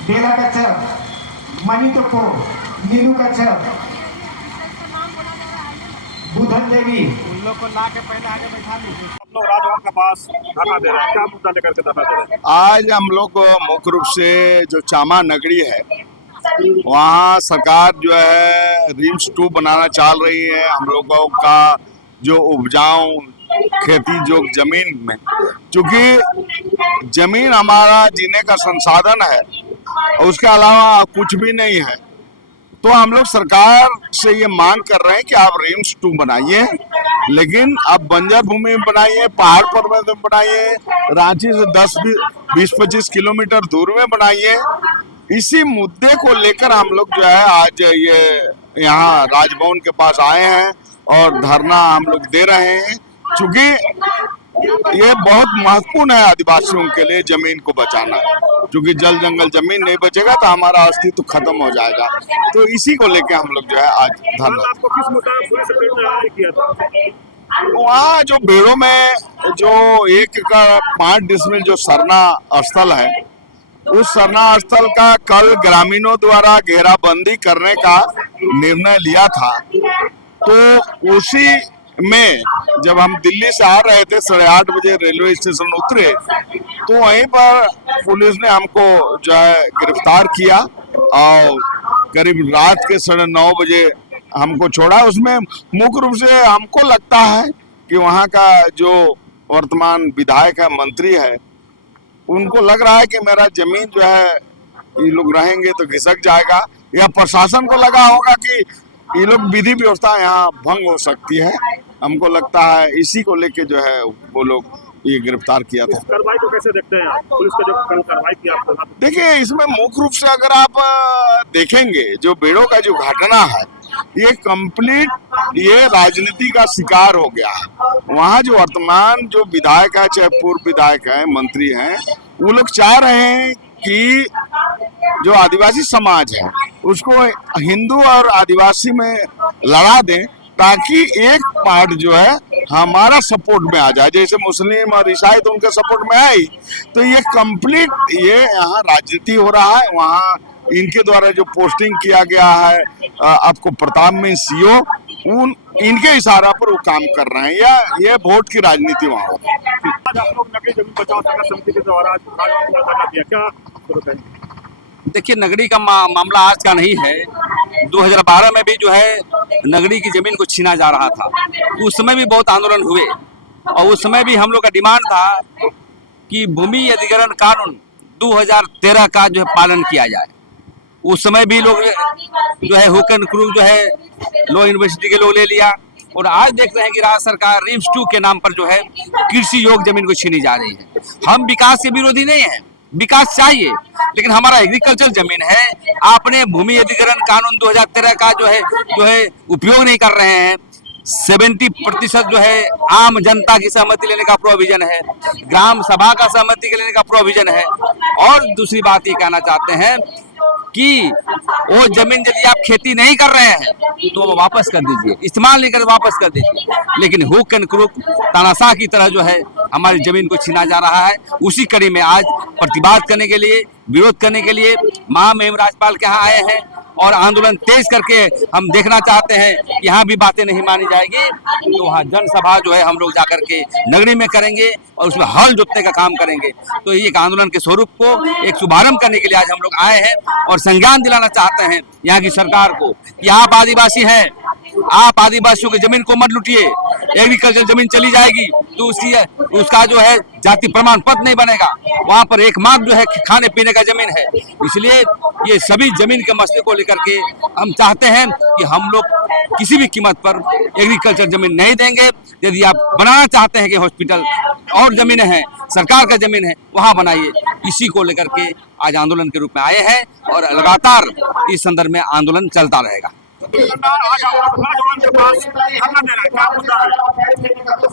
बेला कच्छप, मणिटोपो, नीलू कच्छप, बुधन देवी। उन लोग को ला के पहले आगे बैठा लीजिए। हम लोग राजभवन के पास धरना दे रहे हैं, क्या मुद्दा लेकर के धरना दे रहे हैं? आज हम लोग मुख्य रूप से जो चामा नगरी है वहाँ सरकार जो है रिम्स 2 बनाना चाह रही है। हम लोगों का जो उपजाऊ खेती जो जमीन में, क्योंकि जमीन हमारा जीने का संसाधन है और उसके अलावा कुछ भी नहीं है, तो हम लोग सरकार से ये मांग कर रहे हैं कि आप रिम्स 2 बनाइए, लेकिन आप बंजर भूमि में बनाइए, पहाड़ पर्वत में बनाइए, रांची से 10-20-25 किलोमीटर दूर में बनाइए। इसी मुद्दे को लेकर हम लोग जो है आज ये यहाँ राजभवन के पास आए हैं और धरना हम लोग दे रहे हैं, क्योंकि ये बहुत महत्वपूर्ण है आदिवासियों के लिए जमीन को बचाना, क्योंकि जल जंगल जमीन नहीं बचेगा तो हमारा अस्तित्व खत्म हो जाएगा। तो इसी को लेकर हम लोग जो है आज धरना। आपको किस मुद्दा में पुलिस से पेश किया था? वहाँ जो बेड़ों में जो 1 का 5 डिसमिल जो सरना स्थल है, उस सरना स्थल का कल ग्रामीणों द्वारा घेराबंदी करने का निर्णय लिया था। तो उसी में जब हम दिल्ली से आ रहे थे 8:30 बजे रेलवे स्टेशन उतरे, तो वहीं पर पुलिस ने हमको जो है गिरफ्तार किया और करीब रात के 9:30 बजे हमको छोड़ा। उसमें मुख्य रूप से हमको लगता है कि वहाँ का जो वर्तमान विधायक है, मंत्री है, उनको लग रहा है कि मेरा जमीन जो है ये लोग रहेंगे तो घिसक जाएगा, या प्रशासन को लगा होगा कि ये लोग विधि व्यवस्था यहाँ भंग हो सकती है। हमको लगता है इसी को लेके जो है वो लोग ये गिरफ्तार किया था। कार्रवाई को कैसे देखते हैं आप? पुलिस का जो कल कार्रवाई किया आपको? देखिए, इसमें मुख्य रूप से अगर आप देखेंगे जो बेड़ों का जो घटना है, ये कंप्लीट ये राजनीति का शिकार हो गया है। वहाँ जो वर्तमान जो विधायक है, चाहे पूर्व विधायक है, मंत्री हैं, वो लोग चाह रहे हैं कि जो आदिवासी समाज है उसको हिंदू और आदिवासी में लड़ा दें, ताकि एक पार्ट जो है हमारा सपोर्ट में आ जाए। जैसे मुस्लिम और ईसाई तो उनके सपोर्ट में है ही, तो ये कंप्लीट ये यहाँ राजनीति हो रहा है। वहाँ इनके द्वारा जो पोस्टिंग किया गया है आपको प्रताप में सीओ, इनके इशारा पर वो काम कर रहे हैं, या ये वोट की राजनीति वहाँ हो रही है। आज आप लोग नगरी जमीन बचाओ संघर्ष समिति के द्वारा धरना दिया, क्या शुरू करें? देखिए, नगरी का मामला आज का नहीं है। 2012 में भी जो है नगरी की जमीन को छीना जा रहा था, उस समय भी बहुत आंदोलन हुए और उस समय भी हम लोग का डिमांड था कि भूमि अधिग्रहण कानून 2013 का जो है पालन किया जाए। उस समय भी लोग जो है हुक एंड क्रू जो है लॉ यूनिवर्सिटी के लोग ले लिया, और आज देख रहे हैं कि राज्य सरकार रिम्स 2 के नाम पर जो है कृषि योग्य जमीन को छीनी जा रही है। हम विकास के विरोधी नहीं है, विकास चाहिए, लेकिन हमारा एग्रीकल्चर जमीन है। आपने भूमि अधिग्रहण कानून 2013 का जो है उपयोग नहीं कर रहे हैं। 70% जो है आम जनता की सहमति लेने का प्रोविजन है, ग्राम सभा का सहमति लेने का प्रोविजन है। और दूसरी बात ये कहना चाहते हैं कि वो जमीन यदि आप खेती नहीं कर रहे हैं तो वो वापस कर दीजिए, इस्तेमाल नहीं कर वापस कर दीजिए, लेकिन हुक एंड क्रुक तानाशाह की तरह जो है हमारी जमीन को छीना जा रहा है। उसी कड़ी में आज प्रतिवाद करने के लिए, विरोध करने के लिए महामहिम राज्यपाल के यहाँ आए हैं और आंदोलन तेज करके हम देखना चाहते हैं कि यहाँ भी बातें नहीं मानी जाएगी, तो वहाँ जनसभा जो है हम लोग जाकर के नगरी में करेंगे और उसमें हल जोतने का काम करेंगे। तो ये एक आंदोलन के स्वरूप को एक शुभारंभ करने के लिए आज हम लोग आए हैं और संज्ञान दिलाना चाहते हैं यहाँ की सरकार को कि आप आदिवासी हैं, आप आदिवासियों की जमीन को मत लूटिए। एग्रीकल्चर जमीन चली जाएगी तो उसका जो है जाति प्रमाण पत्र नहीं बनेगा, वहाँ पर एकमात्र जो है खाने पीने का जमीन है। इसलिए ये सभी जमीन के मसले को लेकर के हम चाहते हैं कि हम लोग किसी भी कीमत पर एग्रीकल्चर जमीन नहीं देंगे। यदि आप बनाना चाहते हैं कि हॉस्पिटल और जमीनें हैं, सरकार का जमीन है, वहाँ बनाइए। इसी को लेकर के आज आंदोलन के रूप में आए हैं और लगातार इस संदर्भ में आंदोलन चलता रहेगा।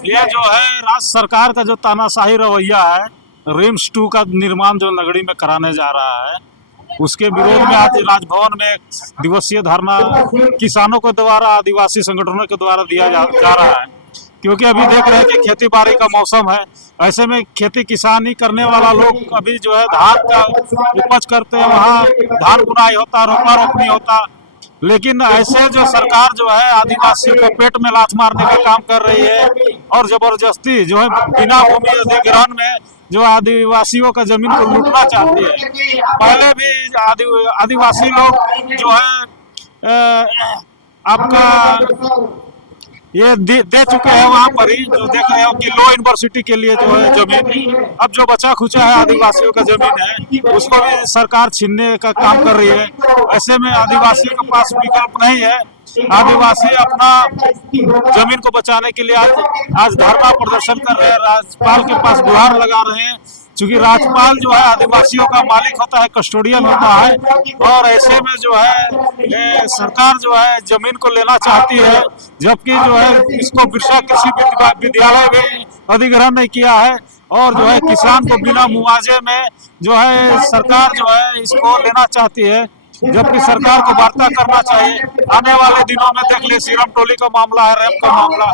ये जो है राज्य सरकार का जो तानाशाही रवैया है, रिम्स 2 का निर्माण जो नगरी में कराने जा रहा है, उसके विरोध में आज राजभवन में 1 दिवसीय धरना किसानों के द्वारा, आदिवासी संगठनों के द्वारा दिया जा रहा है। क्योंकि अभी देख रहे हैं कि खेती बाड़ी का मौसम है। ऐसे में खेती किसानी करने वाला लोग अभी जो है धान का उपज करते हैं, वहाँ धान बुनाई होता, रोपा रोपनी होता। लेकिन ऐसे जो सरकार जो है आदिवासियों को पेट में लात मारने का काम कर रही है और जबरदस्ती जो है बिना भूमि अधिग्रहण में जो आदिवासियों का जमीन को लूटना चाहती है। पहले भी आदिवासी लोग जो है आपका ये दे चुके हैं वहाँ पर ही, जो देख रहे हो कि लो यूनिवर्सिटी के लिए जो है जमीन, अब जो बचा खुचा है आदिवासियों का जमीन है उसको भी सरकार छीनने का काम कर रही है। ऐसे में आदिवासियों के पास विकल्प नहीं है। आदिवासी अपना जमीन को बचाने के लिए आज धरना प्रदर्शन कर रहे हैं, राज्यपाल के पास गुहार लगा रहे हैं। क्योंकि राज्यपाल जो है आदिवासियों का मालिक होता है, कस्टोडियन होता है, और ऐसे में जो है सरकार जो है जमीन को लेना चाहती है, जबकि जो है इसको बिरसा कृषि विद्यालय में अधिग्रहण नहीं किया है और जो है किसान को बिना मुआवजे में जो है सरकार जो है इसको लेना चाहती है, जबकि सरकार को वार्ता करना चाहिए। आने वाले दिनों में देख ले सीरम टोली का मामला है, रेप का मामला,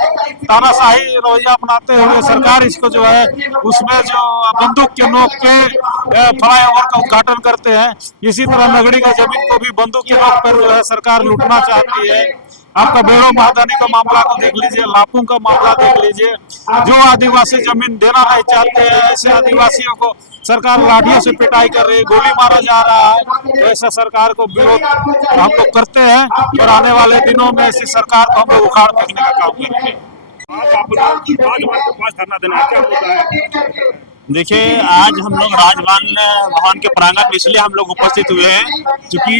तानाशाही रवैया अपनाते हुए सरकार इसको जो है उसमें जो बंदूक के नोक पे फ्लाईओवर का उद्घाटन करते हैं। इसी तरह नगड़ी का जमीन को भी बंदूक के नोक पर जो है सरकार लूटना चाहती है। आपका बेड़ो महादानी का मामला को देख लीजिए, लापू का मामला देख लीजिए। जो आदिवासी जमीन देना नहीं चाहते हैं ऐसे आदिवासियों को सरकार लाठियों से पिटाई कर रही है, गोली मारा जा रहा है। तो ऐसा सरकार को विरोध हम लोग करते हैं और आने वाले दिनों में ऐसी सरकार को हम लोग उखाड़ फेंकने का काम करेंगे। देखिए, आज हम लोग राजभवन भवन के प्रांगण में इसलिए हम लोग उपस्थित हुए हैं क्योंकि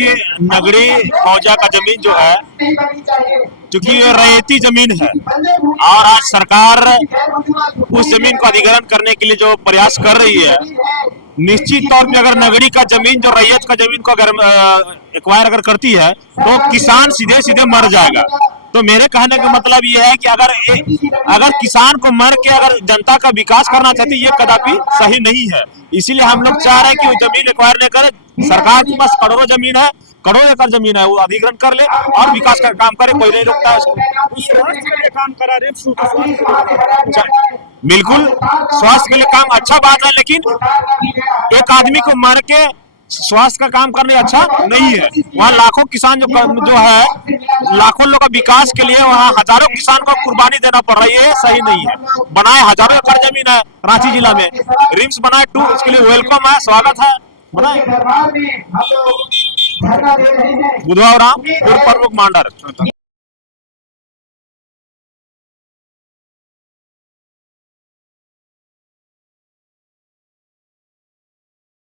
नगरी मौजा का जमीन जो है, क्योंकि ये रैयती जमीन है और आज सरकार उस जमीन को अधिग्रहण करने के लिए जो प्रयास कर रही है, निश्चित तौर पे अगर नगरी का जमीन जो रैयत का जमीन को अगर एक्वायर अगर करती है तो किसान सीधे सीधे मर जाएगा। तो मेरे कहने का मतलब ये है कि अगर किसान को मर के अगर जनता का विकास करना चाहती है, ये कदापि सही नहीं है। इसीलिए हम लोग चाह रहे हैं कि वो जमीन एक्वायर नहीं करे। सरकार के पास करोड़ों जमीन है, करोड़ों एकड़ जमीन है, वो अधिग्रहण कर ले और विकास का काम करे, कोई नहीं रोकता है उसको। काम करा रहे बिल्कुल स्वास्थ्य के लिए काम अच्छा बात है, लेकिन एक आदमी को मार के स्वास्थ्य का काम करने अच्छा नहीं है। वहाँ लाखों किसान जो है लाखों लोगों का विकास के लिए वहाँ हजारों किसान को कुर्बानी देना पड़ रही है, सही नहीं है। बनाए हजारों एकड़ जमीन है रांची जिला में, रिम्स बनाए 2, इसके लिए वेलकम है, स्वागत है, बनाए। बुधवार पूर्व प्रमुख मांडर।